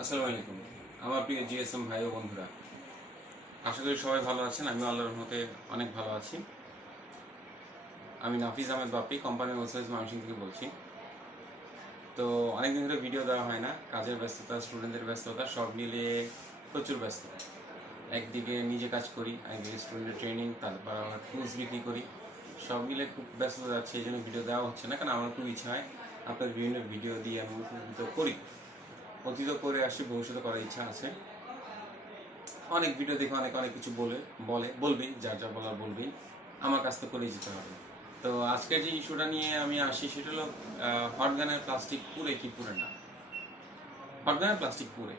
আসসালামু আলাইকুম। আমার প্রিয় জিএসএম ভাই ও বন্ধুরা, আশা করি সবাই ভালো আছেন। আমি আল্লাহর রহমতে অনেক ভালো আছি। আমি নাফিজ আহমেদ বাপ্পি, কোম্পানি ওয়েবসাইট ময়মনসিংহ থেকে বলছি। তো অনেকদিন ধরে ভিডিও দেওয়া হয় না, কাজের ব্যস্ততা, স্টুডেন্টদের ব্যস্ততা সব মিলিয়ে প্রচুর ব্যস্ত। একদিকে নিজে কাজ করি, একদিকে স্টুডেন্টের ট্রেনিং, তারপর আমার টুলস বিক্রি করি, সব মিলে খুব ব্যস্ত যাচ্ছে। এই জন্য ভিডিও দেওয়া হচ্ছে না, কারণ আমার খুব ইচ্ছা হয় আপনার বিভিন্ন ভিডিও দিয়ে আমি উপকৃত করি, অতীত করে আসি, ভবিষ্যতে করার ইচ্ছা আছে। অনেক ভিডিও দেখে অনেক অনেক কিছু বলবেই, যার যা বলার বলবেই, আমার কাজ তো করেই যেতে হবে। তো আজকের যে ইস্যুটা নিয়ে আমি আসি সেটা হলো হটগানের প্লাস্টিক পুড়ে কি পুড়ে না। হটগানের প্লাস্টিক পুড়ে,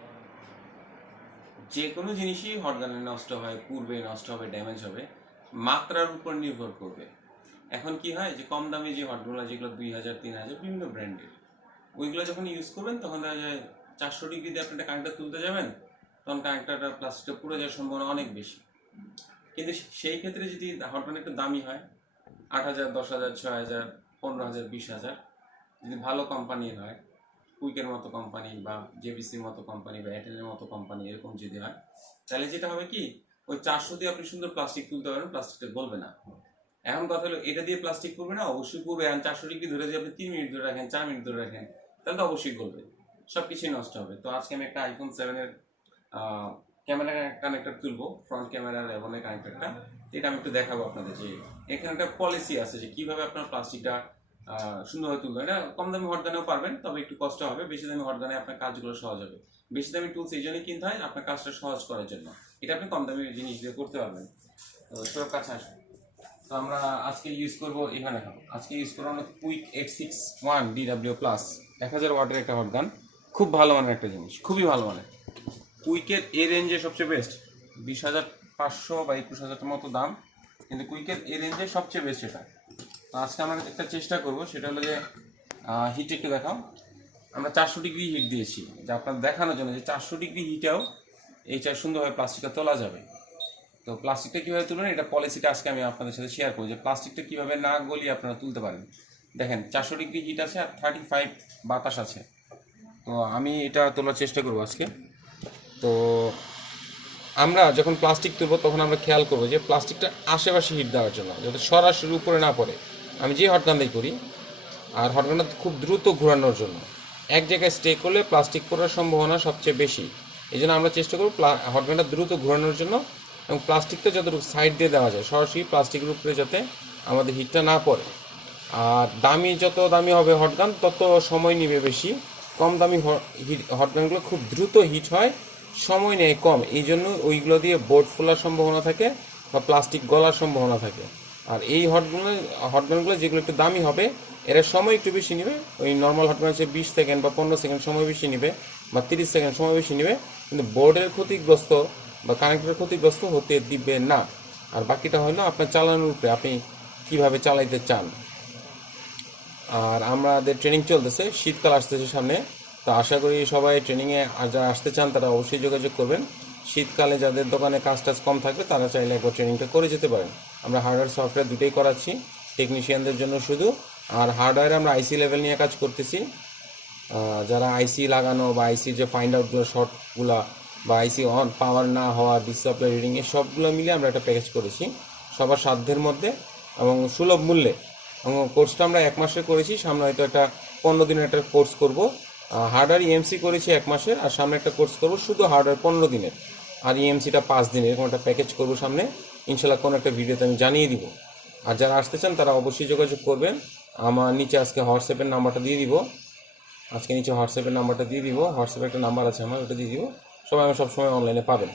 যে কোনো জিনিসই হটগানে নষ্ট হয়, পুড়বে, নষ্ট হবে, ড্যামেজ হবে, মাত্রার উপর নির্ভর করবে। এখন কি হয় যে কম দামি যে হটগুলো, যেগুলো 2000 3000 বিভিন্ন ব্র্যান্ডের, ওইগুলো যখন ইউজ করবেন তখন দেখা যায় 400 ডিগ্রি দিয়ে আপনি একটা কানেক্টার তুলতে যাবেন, তখন কানেক্টারটা প্লাস্টিকটা পুড়ে যাওয়ার সম্ভাবনা অনেক বেশি। কিন্তু সেই ক্ষেত্রে যদি হটগান একটু দামি হয়, 8000 10,000 6,000 15,000 20,000, যদি ভালো কোম্পানির হয়, কুইকের মতো কোম্পানি বা জেবিসির মতো কোম্পানি বা এয়ারটেলের মতো কোম্পানি, এরকম যদি হয়, তাহলে যেটা হবে কি, ওই 400 দিয়ে আপনি সুন্দর প্লাস্টিক তুলতে পারবেন, প্লাস্টিকটা গলবে না। এখন কথা হলো, এটা দিয়ে প্লাস্টিক করবে না, অবশ্যই করবে। এখন 400 ডিগ্রি ধরে যদি আপনি 3 মিনিট ধরে রাখেন, 4 মিনিট ধরে রাখেন, তাহলে তো অবশ্যই করবে, সব কিছুই নষ্ট হবে। তো আজকে আমি একটা আইফোন 7-এর ক্যামেরা কানেক্টর তুলবো, ফ্রন্ট ক্যামেরার এবং কানেক্টরটা। এটা আমি একটু দেখাবো আপনাদের যে এখানে একটা পলিসি আছে যে কিভাবে আপনার প্লাস্টিকটা সুন্দরভাবে তুলবেন। এটা কম দামি হটগানেও পারবেন, তবে একটু কষ্ট হবে। বেশি দামি হটগানে আপনার কাজগুলো সহজ হবে। বেশি দামি টুলস এই জন্যই কিনতে হয়, আপনার কাজটা সহজ করার জন্য। এটা আপনি কম দামি জিনিস দিয়ে করতে পারবেন। তো সব কাছে আসুন। তো আমরা আজকে ইউজ করবো, এখানে আজকে ইউজ করবো আমরা কুইক 861 DW প্লাস 1000 ওয়াটের একটা হটগান। খুব ভালো মানের একটা জিনিস, খুবই ভালো মানের। কুইকের এ রেঞ্জে সবচেয়ে বেস্ট, 20,500 বা 21,000 মতো দাম, কিন্তু কুইকের এ রেঞ্জে সবচেয়ে বেস্ট এটা। তো আজকে আমরা একটা চেষ্টা করব, সেটা হলো যে হিট একটু দেখাও। আমরা 400 ডিগ্রি হিট দিয়েছি, যে আপনার দেখানোর জন্য যে 400 ডিগ্রি হিটেও এই সুন্দরভাবে প্লাস্টিকটা তোলা যাবে। তো প্লাস্টিকটা কীভাবে তুলবেন, এটা পলিসিটা আজকে আমি আপনাদের সাথে শেয়ার করবো, যে প্লাস্টিকটা কীভাবে না গলিয়ে আপনারা তুলতে পারেন। দেখেন 400 ডিগ্রি হিট আছে আর 35 বাতাস আছে। তো আমি এটা তোলার চেষ্টা করবো আজকে। তো আমরা যখন প্লাস্টিক তুলবো তখন আমরা খেয়াল করবো যে প্লাস্টিকটা আশেপাশে হিট দেওয়ার জন্য, যাতে সরাসরি উপরে না পড়ে। আমি যে হটগানটাই করি, আর হটগানটা খুব দ্রুত ঘোরানোর জন্য, এক জায়গায় স্টে করলে প্লাস্টিক পড়ার সম্ভাবনা সবচেয়ে বেশি। এই জন্য আমরা চেষ্টা করব হটগানটা দ্রুত ঘোরানোর জন্য, এবং প্লাস্টিকটা যতটুকু সাইড দিয়ে দেওয়া যায়, সরাসরি প্লাস্টিকের উপরে যাতে আমাদের হিটটা না পড়ে। আর যত দামি হবে হটগান, তত সময় নিবে বেশি। কম দামি হটগানগুলো খুব দ্রুত হিট হয়, সময় নেয় কম, এই জন্য ওইগুলো দিয়ে বোর্ড ফোলার সম্ভাবনা থাকে বা প্লাস্টিক গলার সম্ভাবনা থাকে। আর এই হটগানগুলো যেগুলো একটু দামি হবে, এরা সময় একটু বেশি নেবে। ওই নর্মাল হটগান হচ্ছে 20 সেকেন্ড বা 15 সেকেন্ড সময় বেশি নেবে, বা 30 সেকেন্ড সময় বেশি নেবে, কিন্তু বোর্ডের ক্ষতিগ্রস্ত বা কানেক্টরের ক্ষতিগ্রস্ত হতে দিবে না। আর বাকিটা হলো আপনার চালানোর উপরে, আপনি কীভাবে চালাইতে চান। আর আমাদের ট্রেনিং চলতেছে, শীতকাল আসতেছে সামনে। তো আশা করি সবাই ট্রেনিংয়ে যারা আসতে চান তারা অবশ্যই যোগাযোগ করবেন। শীতকালে যাদের দোকানে কাজ টাজ কম থাকবে তারা চাইলে একবার ট্রেনিংটা করে যেতে পারেন। আমরা হার্ডওয়্যার সফটওয়্যার দুটোই করাচ্ছি, টেকনিশিয়ানদের জন্য শুধু। আর হার্ডওয়্যারে আমরা আইসি লেভেল নিয়ে কাজ করতেছি। যারা আইসি লাগানো বা আইসির যে ফাইন্ড আউটগুলো, শর্টগুলো, বা আইসি অন পাওয়ার না হওয়া, ডিসপ্লে রিডিং, এ সবগুলো মিলে আমরা একটা প্যাকেজ করেছি সবার সাধ্যের মধ্যে এবং সুলভ মূল্যে। এবং কোর্সটা আমরা 1 মাসে করেছি, সামনে হয়তো একটা 15 দিনের একটা কোর্স করব। হার্ডওয়্যার ইএমসি করেছি 1 মাসের, আর সামনে একটা কোর্স করব শুধু হার্ডওয়্যার 15 দিনের, আর ইএমসিটা 5 দিনের। এরকম একটা প্যাকেজ করবো সামনে, ইনশাল্লাহ কোনো একটা ভিডিওতে আমি জানিয়ে দিব। আর যারা আসতে চান তারা অবশ্যই যোগাযোগ করবেন। আমার নিচে আজকে হোয়াটসঅ্যাপের নাম্বারটা দিয়ে দিব, হোয়াটসঅ্যাপে একটা নাম্বার আছে আমার, ওটা দিয়ে দিব। সবাই আমি সবসময় অনলাইনে পাবেন।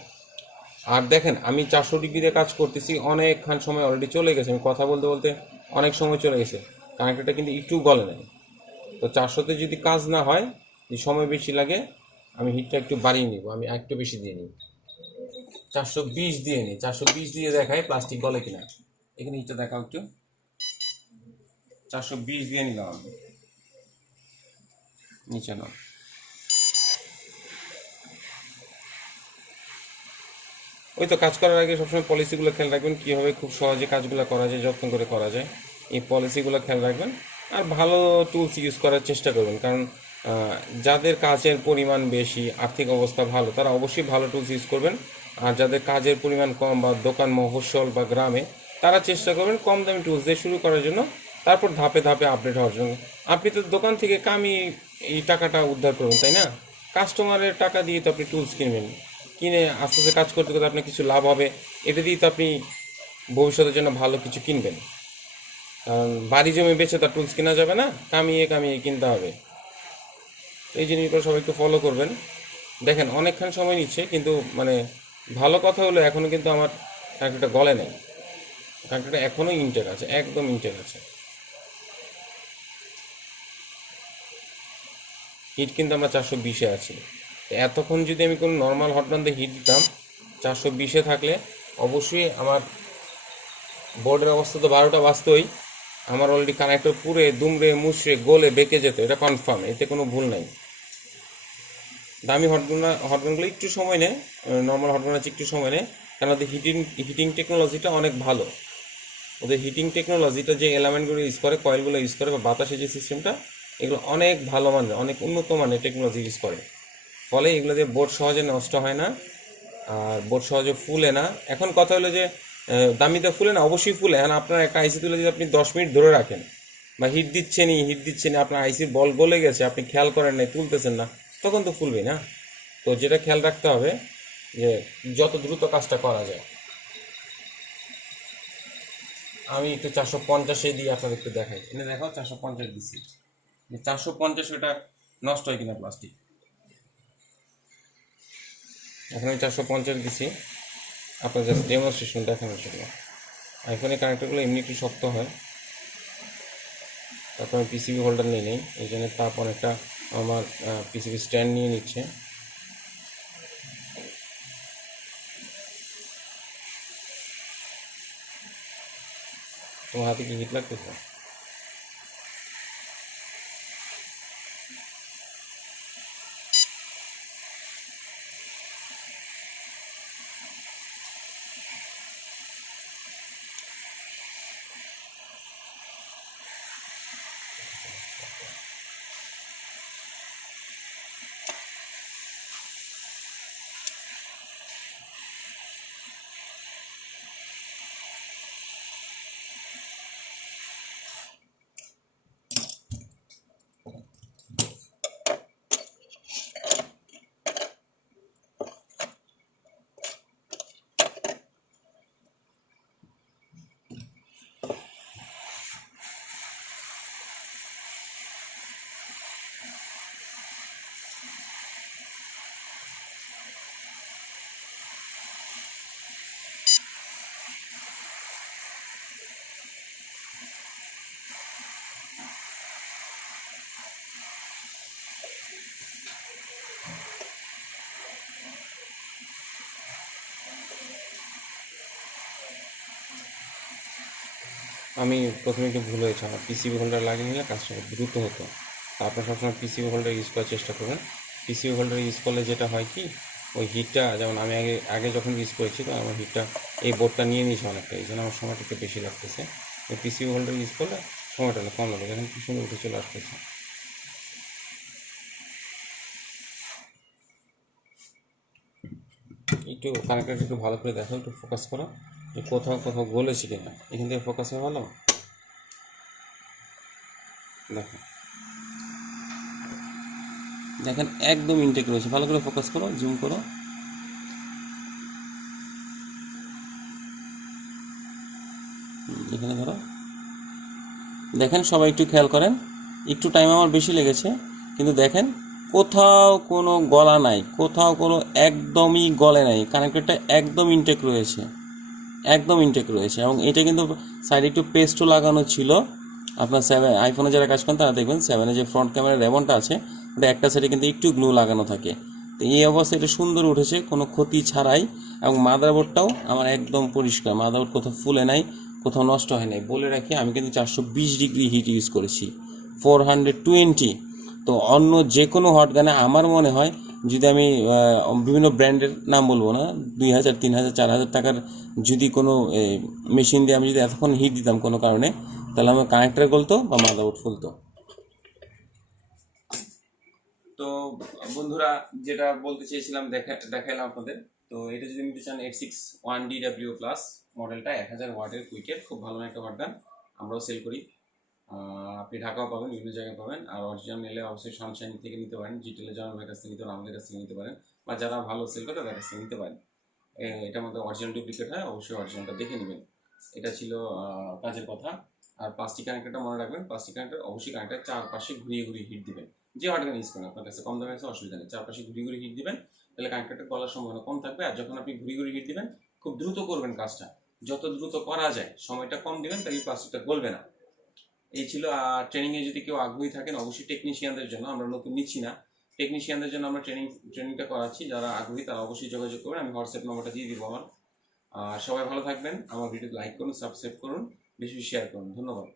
আর দেখেন, আমি 400 ডিগ্রিতে কাজ করতেছি, অনেকক্ষণ সময় অলরেডি চলে গেছে, আমি কথা বলতে বলতে অনেক সময় চলে গেছে, কানেক্টরটা কিন্তু একটু গলে নেয়। তো 400তে যদি কাজ না হয়, যদি সময় বেশি লাগে, আমি হিটটা একটু বাড়িয়ে নিব, আমি একটু বেশি দিয়ে নিই, 420 দিয়ে নিই, 420 দিয়ে দেখাই প্লাস্টিক গলে কিনা। এখানে হিটটা দেখাও একটু, 420 দিয়ে নিলাম আমি, নিচে নাও। ওই তো, কাজ করার আগে সবসময় পলিসিগুলো খেয়াল রাখবেন, কীভাবে খুব সহজে কাজগুলো করা যায়, যত্ন করে করা যায়, এই পলিসিগুলো খেয়াল রাখবেন। আর ভালো টুলস ইউজ করার চেষ্টা করবেন, কারণ যাদের কাজের পরিমাণ বেশি, আর্থিক অবস্থা ভালো, তারা অবশ্যই ভালো টুলস ইউজ করবেন। আর যাদের কাজের পরিমাণ কম বা দোকান মফস্বল বা গ্রামে, তারা চেষ্টা করবেন কম দামি টুলস দিয়ে শুরু করার জন্য, তারপর ধাপে ধাপে আপডেট হওয়ার জন্য। আপনি তো দোকান থেকে কামিয়ে এই টাকাটা উদ্ধার করবেন, তাই না? কাস্টমারের টাকা দিয়ে তো আপনি টুলস কিনবেন, কিনে আস্তে আস্তে কাজ করতে করতে আপনার কিছু লাভ হবে, এটা দিয়ে তো আপনি ভবিষ্যতের জন্য ভালো কিছু কিনবেন। কারণ বাড়ি জমি বেচে তার টুলস কেনা যাবে না, কামিয়ে কামিয়ে কিনতে হবে। এই জিনিসগুলো সবাই একটু ফলো করবেন। দেখেন অনেকক্ষণ সময় নিচ্ছে, কিন্তু মানে ভালো কথা হলো এখনও কিন্তু আমার কাঁকড়াটা গলে নেই, কাঁকড়াটা এখনও ইনটেক আছে, একদম ইনটেক আছে। হিট কিন্তু আমরা 420-এ আছি। এতক্ষণ যদি আমি কোনো নর্মাল হটগান দিয়ে হিট দিতাম 420-এ থাকলে, অবশ্যই আমার বোর্ডের অবস্থা তো 12টা বাজতোই, আমার অলরেডি কানেক্টর পুড়ে দুমড়ে মুচড়ে গলে বেঁকে যেত, এটা কনফার্ম, এতে কোনো ভুল নাই। দামি হটগানগুলো একটু সময় নেয়, নর্মাল হটগান আছে একটু সময় নেয়, কারণ ওদের হিটিং টেকনোলজিটা অনেক ভালো। ওদের হিটিং টেকনোলজিটা, যে এলামেন্টগুলো ইউজ করে, কয়েলগুলো ইউজ করে বা বাতাসের যে সিস্টেমটা, এগুলো অনেক ভালো মানের, অনেক উন্নত মানের টেকনোলজি ইউজ করে। ফলে এগুলো দিয়ে বোর্ড সহজে নষ্ট হয় না, আর বোর্ড সহজে ফুলে না। এখন কথা হলো যে দামিতে ফুলে না, অবশ্যই ফুলে। এখন আপনার একটা আইসি তুলে যদি আপনি 10 মিনিট ধরে রাখেন বা হিট দিচ্ছেনই, আপনার আইসির বল গলে গেছে, আপনি খেয়াল করেন নাই, তুলতেছেন না, তখন তো ফুলবে না। তো যেটা খেয়াল রাখতে হবে যে যত দ্রুত কাজটা করা যায়। আমি একটু 450-এ দিয়ে আপনাদের একটু দেখাই, এনে দেখাও 450 দিচ্ছি, 450 ওটা নষ্ট হয় কিনা প্লাস্টিক। এখন আমি 450 দিছি আপনার জাস্ট ডেমনস্ট্রেশন দেখানোর জন্য। আইফোনের কানেক্টরগুলো এমনি একটু শক্ত হয়, তারপর আমি পিসিবি হোল্ডার নিয়ে নিই, এই জন্য তাপ অনেকটা আমার পিসিবি স্ট্যান্ড নিয়ে নিচ্ছে। তোমার হাতে কি হিট লাগতেছে? আমি প্রথমে একটু ভুল হয়েছে, আমার পিসিবি হোল্ডার লাগিয়ে নিলে কাজটা দ্রুত হতো। তা আপনারা সবসময় পিসিবি হোল্ডার ইউজ করার চেষ্টা করবেন। পিসিবি হোল্ডার ইউজ করলে যেটা হয় কি, ওই হিটটা, যেমন আমি আগে আগে যখন ইউজ করেছি, তো আমার হিটটা এই বোর্ডটা নিয়ে নিয়েছে অনেকটা, এই জন্য আমার সময়টা একটু বেশি লাগতেছে। ওই পিসিবি হোল্ডার ইউজ করলে সময়টা কম লাগে, এখন কি সুন্দর উঠে চলে আসতেছে। একটু কানেক্টারটা একটু ভালো করে দেখো, একটু ফোকাস করো যে কোথাও কোথাও গলেছে কিনা, এখান থেকে ফোকাস হয় ভালো। দেখো, দেখেন একদম ইনটেক রয়েছে, ভালো করে ফোকাস করো, জুম করো। এখানে ধরো, দেখেন সবাই একটু খেয়াল করেন, একটু টাইম আমার বেশি লেগেছে, কিন্তু দেখেন কোথাও কোনো গলা নাই, কোথাও কোনো একদমই গলে নাই, কানেক্টরটা একদম ইনটেক রয়েছে, একদম ইনটেক রয়েছে। এবং এটা কিন্তু সাইডে একটু পেস্টও লাগানো ছিল। আপনার আইফোনে যারা কাজ করেন তারা দেখবেন 7-এ যে ফ্রন্ট ক্যামেরার রেবনটা আছে, ওটা একটা সাইডে কিন্তু একটু গ্লু লাগানো থাকে। তো এই অবস্থায় এটা সুন্দর উঠেছে কোনো ক্ষতি ছাড়াই। এবং মাদারবোর্ডটাও আমার একদম পরিষ্কার, মাদারবোর্ড কোথাও ফুলে নাই, কোথাও নষ্ট হয় নাই। বলে রাখি, আমি কিন্তু 420 ডিগ্রি হিট ইউজ করেছি, 420। তো অন্য যে কোনো হট গানে আমার মনে হয়, যদি আমি বিভিন্ন ব্র্যান্ডের নাম বলবো না, 2000, 3000, 4000 টাকার যদি কোনো মেশিন দিয়ে আমি যদি এতক্ষণ হিট দিতাম কোনো কারণে, তাহলে আমার কানেক্টার গলতো বা মাদারবোর্ড ফুলতো। তো বন্ধুরা, যেটা বলতে চেয়েছিলাম দেখাইলাম আপনাদের। তো এটা যদি নিতে চান F61DW+ মডেলটা 1000 ওয়াটের কুইকের, খুব ভালো একটা ওয়াট গান, আমরাও সেল করি। আপনি ঢাকাও পাবেন, বিভিন্ন জায়গায় পাবেন। আর অরিজিনাল নিলে অবশ্যই সানশাইন থেকে নিতে পারেন, জিটেলে জানার কাছ থেকে নিতে পারেন, আমাদের কাছ থেকে নিতে পারেন, বা যারা ভালো সেল করে তাদের কাছ থেকে নিতে পারেন। এটার মধ্যে অরিজিনাল ডুপ্লিকেট হয়, অবশ্যই অরিজিনালটা দেখে নেবেন। এটা ছিল কাজের কথা। আর প্লাস্টিক কানেক্টরটা মনে রাখবেন, প্লাস্টিক কানেক্টর অবশ্যই কানেক্টর চারপাশে ঘুরিয়ে ঘুরিয়ে হিট দিবেন। যে হট গান ইউজ করেন, আপনার কাছে কম দামে আছে অসুবিধা নেই, চারপাশে ঘুরিয়ে ঘুরিয়ে হিট দিবেন, তাহলে কানেক্টরটা গলার সম্ভাবনা কম থাকবে। আর যখন আপনি ঘুরিয়ে ঘুরিয়ে হিট দিবেন, খুব দ্রুত করবেন কাজটা, যত দ্রুত করা যায়, সময়টা কম দিবেন, তাহলে প্লাস্টিকটা গলবে না। এই ছিল। আর ট্রেনিংয়ে যদি কেউ আগ্রহী থাকেন, অবশ্যই টেকনিশিয়ানদের জন্য, আমরা নতুন নিচ্ছি না, টেকনিশিয়ানদের জন্য আমরা ট্রেনিংটা করাচ্ছি। যারা আগ্রহী তারা অবশ্যই যোগাযোগ করবেন, আমি হোয়াটসঅ্যাপ নম্বরটা দিয়ে দিব আমার। আর সবাই ভালো থাকবেন, আমার ভিডিও লাইক করুন, সাবস্ক্রাইব করুন, বেশি বেশি শেয়ার করুন। ধন্যবাদ।